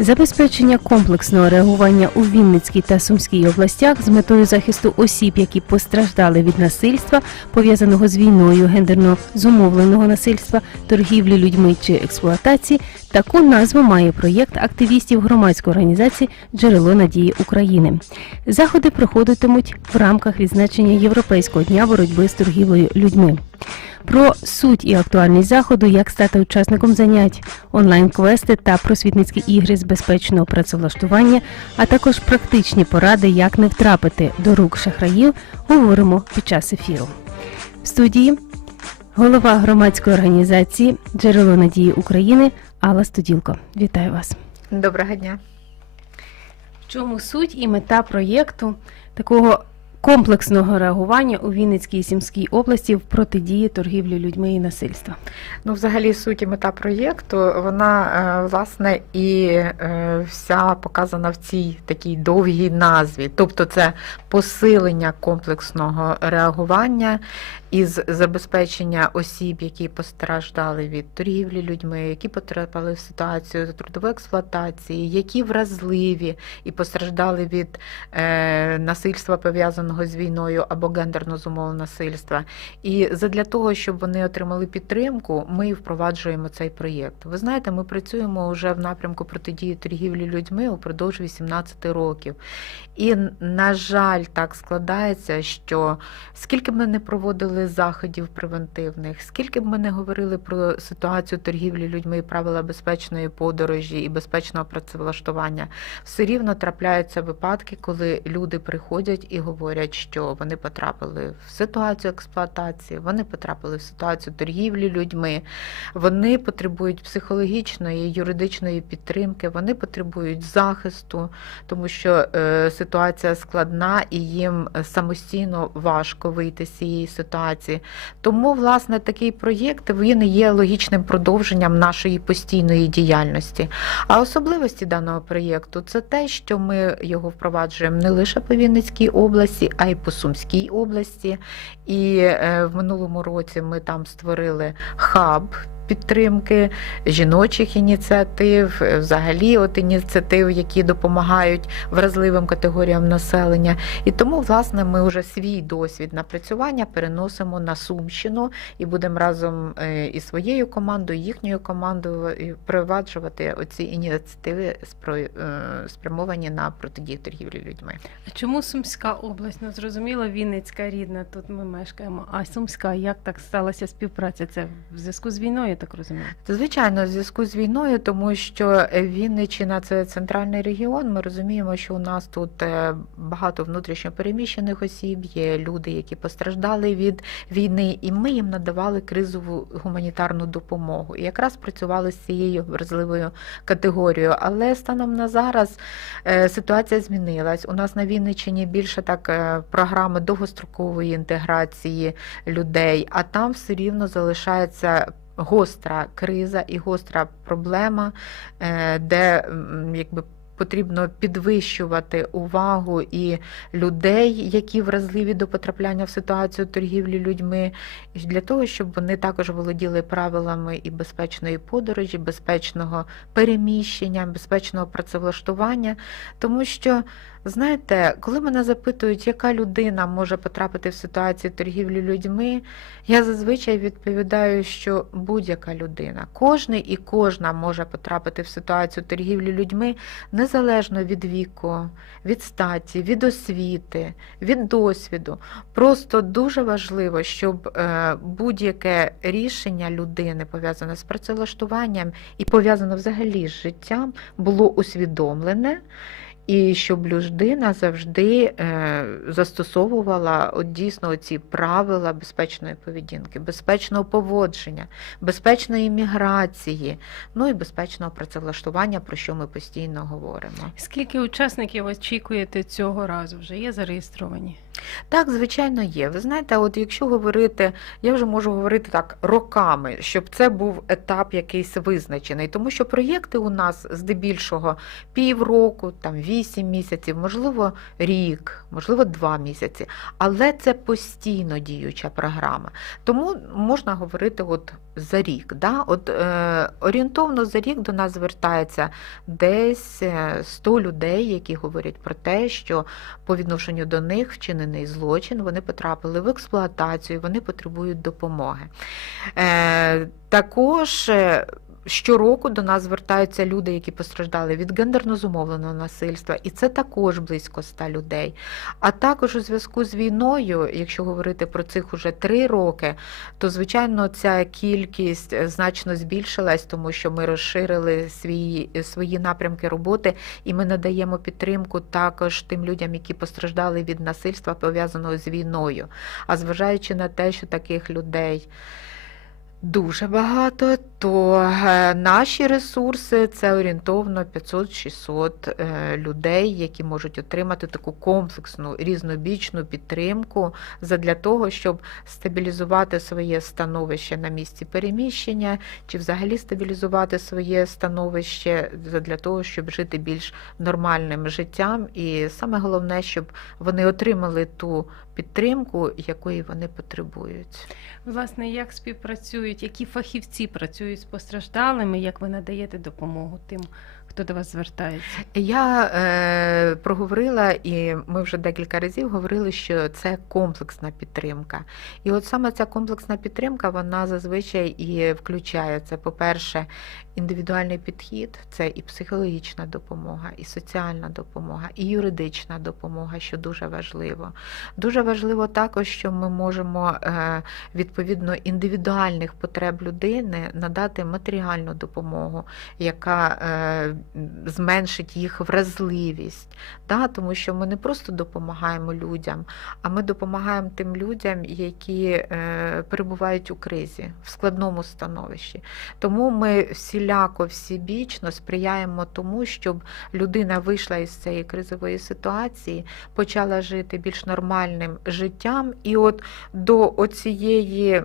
Забезпечення комплексного реагування у Вінницькій та Сумській областях з метою захисту осіб, які постраждали від насильства, пов'язаного з війною, гендерно зумовленого насильства, торгівлі людьми чи експлуатації. Таку назву має проєкт активістів громадської організації Джерело надії України. Заходи проходитимуть в рамках відзначення Європейського дня боротьби з торгівлею людьми. Про суть і актуальність заходу, як стати учасником занять, онлайн-квести та просвітницькі ігри з безпечного працевлаштування, а також практичні поради, як не втрапити до рук шахраїв, говоримо під час ефіру. В студії голова громадської організації Джерело надії України Алла Студілко. Вітаю вас. Доброго дня. В чому суть і мета проєкту такого комплексного реагування у Вінницькій і Сімській області в протидії торгівлі людьми і насильства? Ну, взагалі, суть і мета проєкту, вона е, власне і е, вся показана в цій такій довгій назві. Тобто, це посилення комплексного реагування із забезпечення осіб, які постраждали від торгівлі людьми, які потрапили в ситуацію трудової експлуатації, які вразливі і постраждали від е, насильства пов'язаного з війною або гендерно зумовленого насильства. І задля того, щоб вони отримали підтримку, ми впроваджуємо цей проєкт. Ви знаєте, ми працюємо вже в напрямку протидії торгівлі людьми упродовж 18 років. І, на жаль, так складається, що скільки ми не проводили заходів превентивних, скільки б ми не говорили про ситуацію торгівлі людьми, правила безпечної подорожі і безпечного працевлаштування, все рівно трапляються випадки, коли люди приходять і говорять, що вони потрапили в ситуацію експлуатації, вони потрапили в ситуацію торгівлі людьми, вони потребують психологічної, юридичної підтримки, вони потребують захисту, тому що е, ситуація складна і їм самостійно важко вийти з цієї ситуації. Тому, власне, такий проєкт він є логічним продовженням нашої постійної діяльності. А особливості даного проєкту це те, що ми його впроваджуємо не лише по Вінницькій області, а й по Сумській області. І е, в минулому році ми там створили хаб. Підтримки жіночих ініціатив, е, взагалі от ініціатив, які допомагають вразливим категоріям населення. І тому, власне, ми вже свій досвід напрацювання переносимо на Сумщину і будемо разом е, із своєю командою, їхньою командою і впроваджувати оці ініціативи е, спрямовані на протидію торгівлі людьми. А чому Сумська область? Ну зрозуміло, Вінницька рідна, тут ми мешкаємо. А Сумська, як так сталася співпраця? Це в зв'язку з війною, так розумію. Звичайно, в зв'язку з війною, тому що Вінниччина це центральний регіон. Ми розуміємо, що у нас тут е, багато внутрішньопереміщених осіб, є люди, які постраждали від війни, і ми їм надавали кризову гуманітарну допомогу. І якраз працювали з цією вразливою категорією. Але станом на зараз е, ситуація змінилась. У нас на Вінниччині більше так е, програми довгострокової інтеграції людей, а там все рівно залишається гостра криза і гостра проблема, е, де якби. Потрібно підвищувати увагу і людей, які вразливі до потрапляння в ситуацію торгівлі людьми, для того, щоб вони також володіли правилами і безпечної подорожі, безпечного переміщення, безпечного працевлаштування. Тому що, знаєте, коли мене запитують, яка людина може потрапити в ситуацію торгівлі людьми, я зазвичай відповідаю, що будь-яка людина, кожний і кожна може потрапити в ситуацію торгівлі людьми незалежно від віку, від статі, від освіти, від досвіду. Просто дуже важливо, щоб е, будь-яке рішення людини пов'язане з працевлаштуванням і пов'язане взагалі з життям було усвідомлене. І щоб людина завжди е, застосовувала от дійсно ці правила безпечної поведінки, безпечного поводження, безпечної міграції, ну і безпечного працевлаштування, про що ми постійно говоримо. Скільки учасників очікуєте цього разу? Вже є зареєстровані? Так, звичайно, є. Ви знаєте, от якщо говорити, я вже можу говорити так роками, щоб це був етап якийсь визначений, тому що проєкти у нас здебільшого півроку, там вісім місяців, можливо, рік, можливо, два місяці. Але це постійно діюча програма. Тому можна говорити от за рік. Да? От, е, орієнтовно за рік до нас звертається десь е, 100 людей, які говорять про те, що по відношенню до них вчинений злочин, вони потрапили в експлуатацію, вони потребують допомоги. Е, також е, щороку до нас звертаються люди, які постраждали від гендерно зумовленого насильства, і це також близько 100 людей. А також у зв'язку з війною, якщо говорити про цих уже три роки, то звичайно ця кількість е, значно збільшилась, тому що ми розширили свої, свої напрямки роботи, і ми надаємо підтримку також тим людям, які постраждали від насильства пов'язаного з війною. А зважаючи на те, що таких людей дуже багато, то е, наші ресурси це орієнтовно 500-600 е, людей, які можуть отримати таку комплексну різнобічну підтримку задля того, щоб стабілізувати своє становище на місці переміщення, чи взагалі стабілізувати своє становище для того, щоб жити більш нормальним життям, і саме головне, щоб вони отримали ту підтримку, якої вони потребують. Власне, як співпрацюють, які фахівці працюють з постраждалими, як ви надаєте допомогу тим, хто до вас звертається? Я е, проговорила, і ми вже декілька разів говорили, що це комплексна підтримка. І от саме ця комплексна підтримка, вона зазвичай і включає це, по-перше, індивідуальний підхід, це і психологічна допомога, і соціальна допомога, і юридична допомога, що дуже важливо. Дуже важливо також, що ми можемо е, відповідно індивідуальних потреб людини надати матеріальну допомогу, яка е, зменшить їх вразливість. Да? Тому що ми не просто допомагаємо людям, а ми допомагаємо тим людям, які е, перебувають у кризі, в складному становищі. Тому ми всіляко, всебічно сприяємо тому, щоб людина вийшла із цієї кризової ситуації, почала жити більш нормальним життям, і от до оцієї,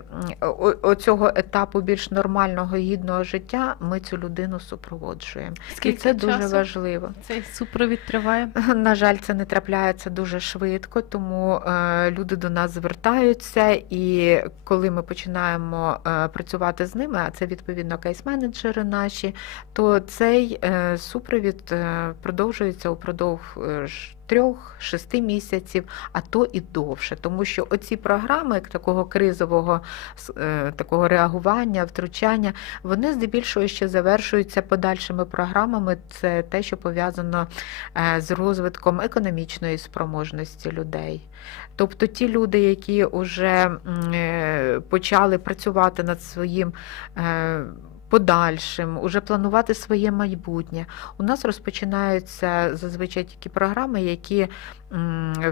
оцього етапу більш нормального гідного життя ми цю людину супроводжуємо. І це дуже важливо. Цей супровід триває. На жаль, це не трапляється дуже швидко, тому е, люди до нас звертаються, і коли ми починаємо е, працювати з ними, а це відповідно кейс-менеджери наші, то цей е, супровід е, продовжується упродовж е, трьох-шести місяців, а то і довше, тому що оці програми такого кризового такого реагування, втручання, вони здебільшого ще завершуються подальшими програмами. Це те, що пов'язано з розвитком економічної спроможності людей. Тобто ті люди, які вже почали працювати над своїм подальшим, уже планувати своє майбутнє. У нас розпочинаються зазвичай такі програми, які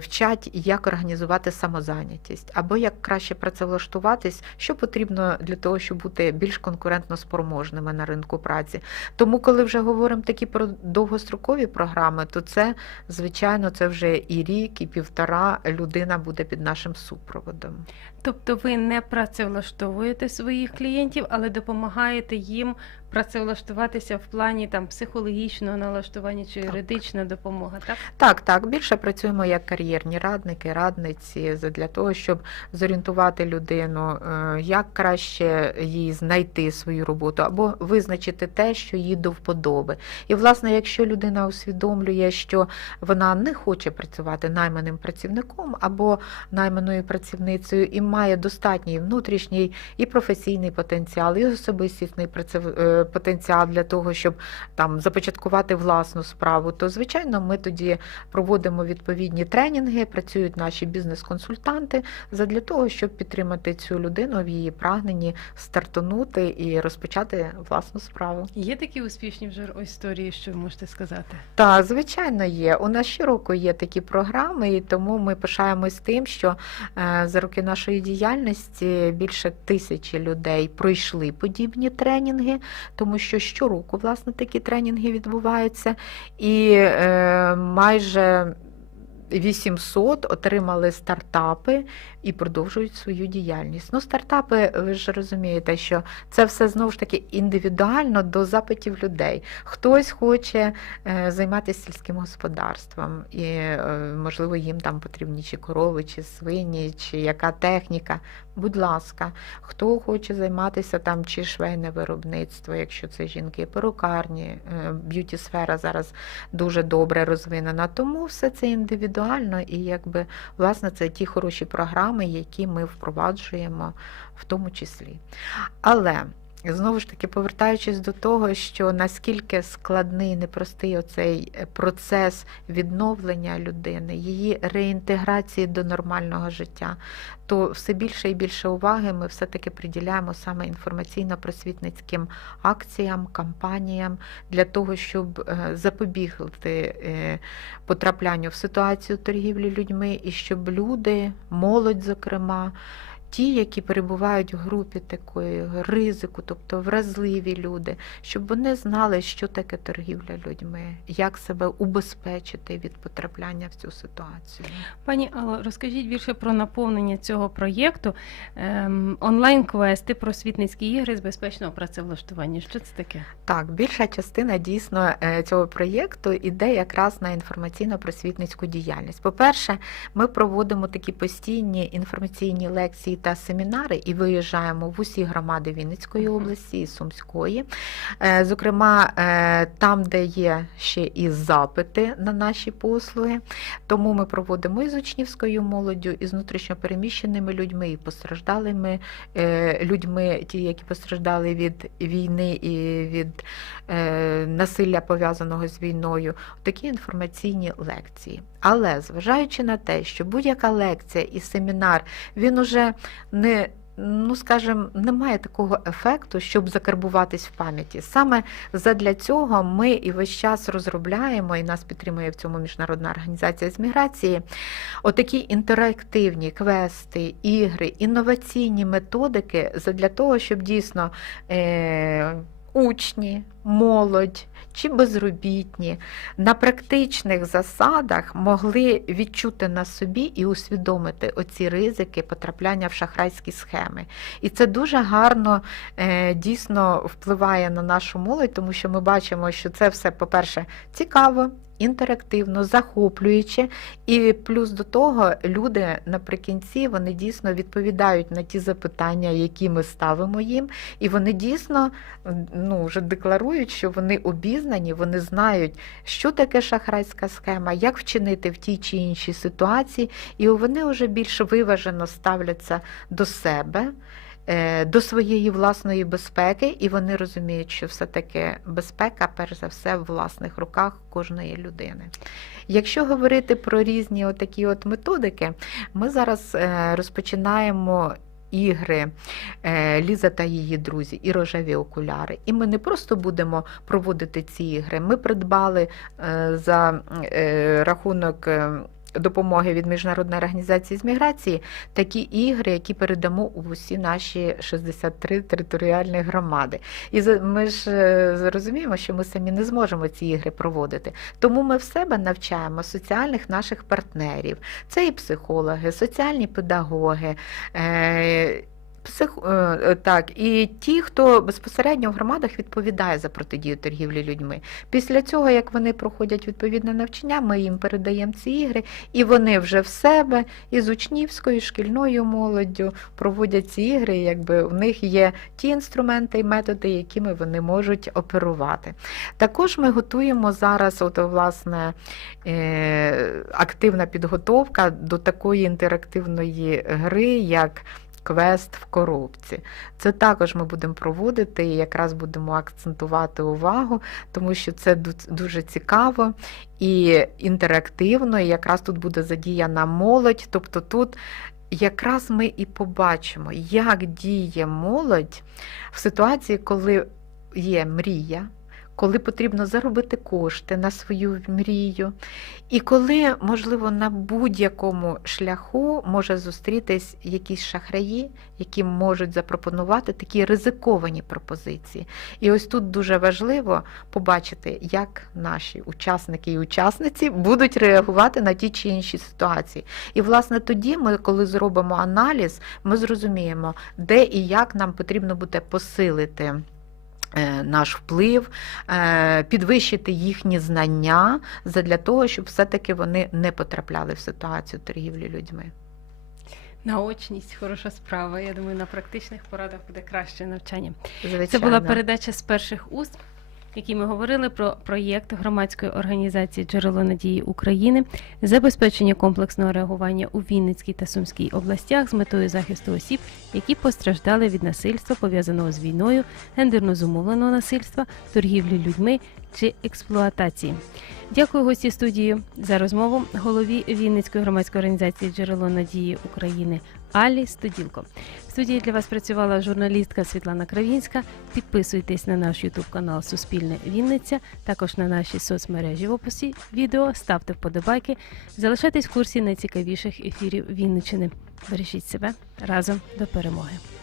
вчать, як організувати самозайнятість, або як краще працевлаштуватись, що потрібно для того, щоб бути більш конкурентно спроможними на ринку праці. Тому, коли вже говоримо такі про довгострокові програми, то це, звичайно, це вже і рік, і півтора людина буде під нашим супроводом. Тобто ви не працевлаштовуєте своїх клієнтів, але допомагаєте їм працевлаштуватися в плані там психологічного налаштування чи юридична допомога, так? Так, так, більше працюємо як кар'єрні радники, радниці для того, щоб зорієнтувати людину, е, як краще їй знайти свою роботу або визначити те, що їй до вподоби. І, власне, якщо людина усвідомлює, що вона не хоче працювати найманим працівником або найманою працівницею і має достатній внутрішній і професійний потенціал, і особистісний працев- е, потенціал для того, щоб там започаткувати власну справу, то звичайно ми тоді проводимо відповідні тренінги, працюють наші бізнес-консультанти задля того, щоб підтримати цю людину в її прагненні стартанути і розпочати власну справу. Є такі успішні вже історії, що ви можете сказати? Так, звичайно, є. У нас щороку є такі програми, і тому ми пишаємось тим, що е, за роки нашої діяльності більше тисячі людей пройшли подібні тренінги, тому що щороку власне такі тренінги відбуваються, і е, майже 800 отримали стартапи і продовжують свою діяльність. Ну, стартапи, ви ж розумієте, що це все знову ж таки індивідуально до запитів людей. Хтось хоче е, займатися сільським господарством, і, е, можливо, їм там потрібні чи корови, чи свині, чи яка техніка. Будь ласка, хто хоче займатися там чи швейне виробництво, якщо це жінки, перукарні, е, б'юті-сфера зараз дуже добре розвинена. Тому все це індивідуально і якби власне це ті хороші програми, які ми впроваджуємо в тому числі. Але знову ж таки, повертаючись до того, що наскільки складний, непростий оцей е, процес відновлення людини, її реінтеграції до нормального життя, то все більше і більше уваги ми все-таки приділяємо саме інформаційно-просвітницьким акціям, кампаніям для того, щоб е, запобігти е, потраплянню в ситуацію торгівлі людьми, і щоб люди, молодь, зокрема, ті, які перебувають в групі такої ризику, тобто вразливі люди, щоб вони знали, що таке торгівля людьми, як себе убезпечити від потрапляння в цю ситуацію. Пані Алло, розкажіть більше про наповнення цього проєкту ем, онлайн-квести, просвітницькі ігри з безпечного працевлаштування. Що це таке? Так, більша частина дійсно е, цього проєкту іде якраз на інформаційно-просвітницьку діяльність. По-перше, ми проводимо такі постійні інформаційні лекції та семінари і виїжджаємо в усі громади Вінницької області і Сумської. Е, Зокрема, е, там, де є ще і запити на наші послуги. Тому ми проводимо і з учнівською молоддю, і з внутрішньопереміщеними людьми, і постраждалими е, людьми, ті, які постраждали від війни і від насилля пов'язаного з війною, такі інформаційні лекції. Але зважаючи на те, що будь-яка лекція і семінар він уже не Ну, скажімо, немає такого ефекту, щоб закарбуватись в пам'яті. Саме задля цього ми і весь час розробляємо, і нас підтримує в цьому міжнародна організація з міграції. Отакі інтерактивні квести, ігри, інноваційні методики задля того, щоб дійсно е, учні, молодь чи безробітні на практичних засадах могли відчути на собі і усвідомити оці ризики потрапляння в шахрайські схеми. І це дуже гарно е, дійсно впливає на нашу молодь, тому що ми бачимо, що це все, по-перше, цікаво. Інтерактивно, захоплююче, і плюс до того люди наприкінці вони дійсно відповідають на ті запитання, які ми ставимо їм, і вони дійсно ну, вже декларують, що вони обізнані, вони знають, що таке шахрайська схема, як вчинити в тій чи іншій ситуації, і вони вже більш виважено ставляться до себе. е, До своєї власної безпеки, і вони розуміють, що все-таки безпека, перш за все, в власних руках кожної людини. Якщо говорити про різні отакі от методики, ми зараз е, розпочинаємо ігри е, Ліза та її друзі і рожеві окуляри. І ми не просто будемо проводити ці ігри. Ми придбали е, за е, рахунок. Е, Допомоги від міжнародної організації з міграції такі ігри, які передамо у усі наші 63 територіальні громади. І ми ж зрозуміємо, розуміємо, що ми самі не зможемо ці ігри проводити. Тому ми в себе навчаємо соціальних наших партнерів. Це і психологи, соціальні педагоги. Псих... е, е, Так, і ті, хто безпосередньо в громадах відповідає за протидію торгівлі людьми. Після цього, як вони проходять відповідне навчання, ми їм передаємо ці ігри, і вони вже в себе із учнівською, шкільною молоддю проводять ці ігри, якби в них є ті інструменти і методи, якими вони можуть оперувати. Також ми готуємо зараз, от, власне, е, активна підготовка до такої інтерактивної гри, як Квест в коробці. Це також ми будемо проводити і якраз будемо акцентувати увагу, тому що це дуже цікаво і інтерактивно, і якраз тут буде задіяна молодь. Тобто тут якраз ми і побачимо, як діє молодь в ситуації, коли є мрія. Коли потрібно заробити кошти на свою мрію, і коли, можливо, на будь-якому шляху може зустрітись якісь шахраї, які можуть запропонувати такі ризиковані пропозиції. І ось тут дуже важливо побачити, як наші учасники і учасниці будуть реагувати на ті чи інші ситуації. І, власне, тоді ми, коли зробимо аналіз, ми зрозуміємо, де і як нам потрібно буде посилити. Е, Наш вплив, е, підвищити їхні знання для того, щоб все-таки вони не потрапляли в ситуацію торгівлі людьми. Наочність, хороша справа. Я думаю, на практичних порадах буде краще навчання. Звичайно. Це була передача з перших уст, якій ми говорили про проєкт громадської організації Джерело надії України забезпечення комплексного реагування у Вінницькій та Сумській областях з метою захисту осіб, які постраждали від насильства, пов'язаного з війною, гендерно зумовленого насильства, торгівлі людьми чи експлуатації. Дякую гості студії за розмову голові Вінницької громадської організації Джерело надії України Алі Студілко. В студії для вас працювала журналістка Світлана Кравінська. Підписуйтесь на наш Ютуб канал Суспільне Вінниця, також на наші соцмережі в описі відео, ставте вподобайки, залишайтесь в курсі найцікавіших ефірів Вінничини. Бережіть себе разом до перемоги.